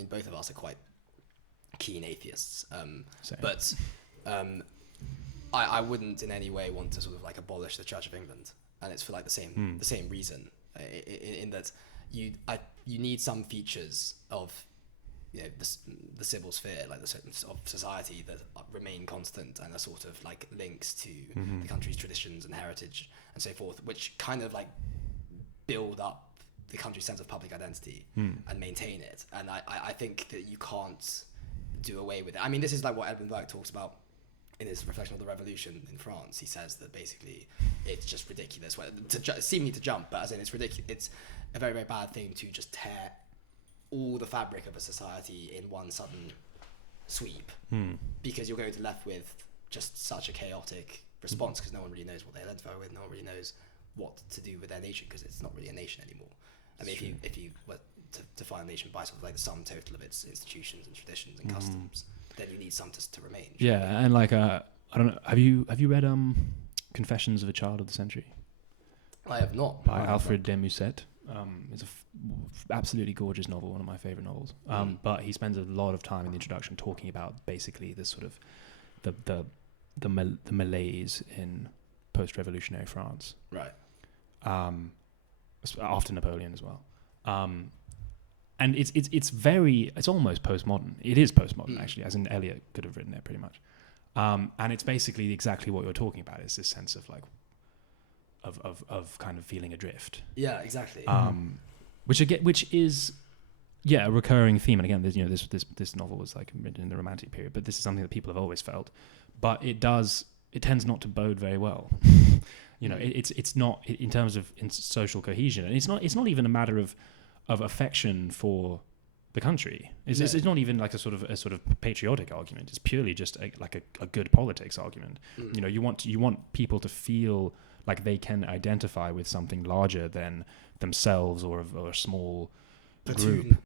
mean, both of us are quite keen atheists, Same. but I wouldn't in any way want to sort of like abolish the Church of England, and it's for like the same reason, in that you need some features of the civil sphere, like of society, that remain constant and are sort of like links to the country's traditions and heritage and so forth, which kind of like build up the country's sense of public identity and maintain it. And I think that you can't do away with it. I mean, this is like what Edmund Burke talks about in his reflection of the revolution in France. He says that basically it's just ridiculous, seemingly to jump, but as in it's ridiculous. It's a very, very bad thing to just tear all the fabric of a society in one sudden sweep, because you're going to be left with just such a chaotic response, because no one really knows what they identify with, no one really knows what to do with their nation, because it's not really a nation anymore. I mean, if you were to define a nation by sort of like the sum total of its institutions and traditions and customs, then you need some to remain. Yeah, and like I don't know, have you read Confessions of a Child of the Century? I have not. By Alfred de Musset. It's a absolutely gorgeous novel, one of my favorite novels. But he spends a lot of time in the introduction talking about basically this sort of the malaise in post-revolutionary France. Right. After Napoleon as well. And it's almost postmodern. It is postmodern actually, as in Eliot could have written it pretty much. And it's basically exactly what you're talking about. It's this sense of like of kind of feeling adrift. Yeah, exactly. Which is a recurring theme. And again, this novel was like written in the Romantic period, but this is something that people have always felt. But it tends not to bode very well. It's not in terms of social cohesion, and it's not even a matter of affection for the country. It's not even like a sort of patriotic argument. It's purely just a good politics argument. You want people to feel like they can identify with something larger than themselves or a small group.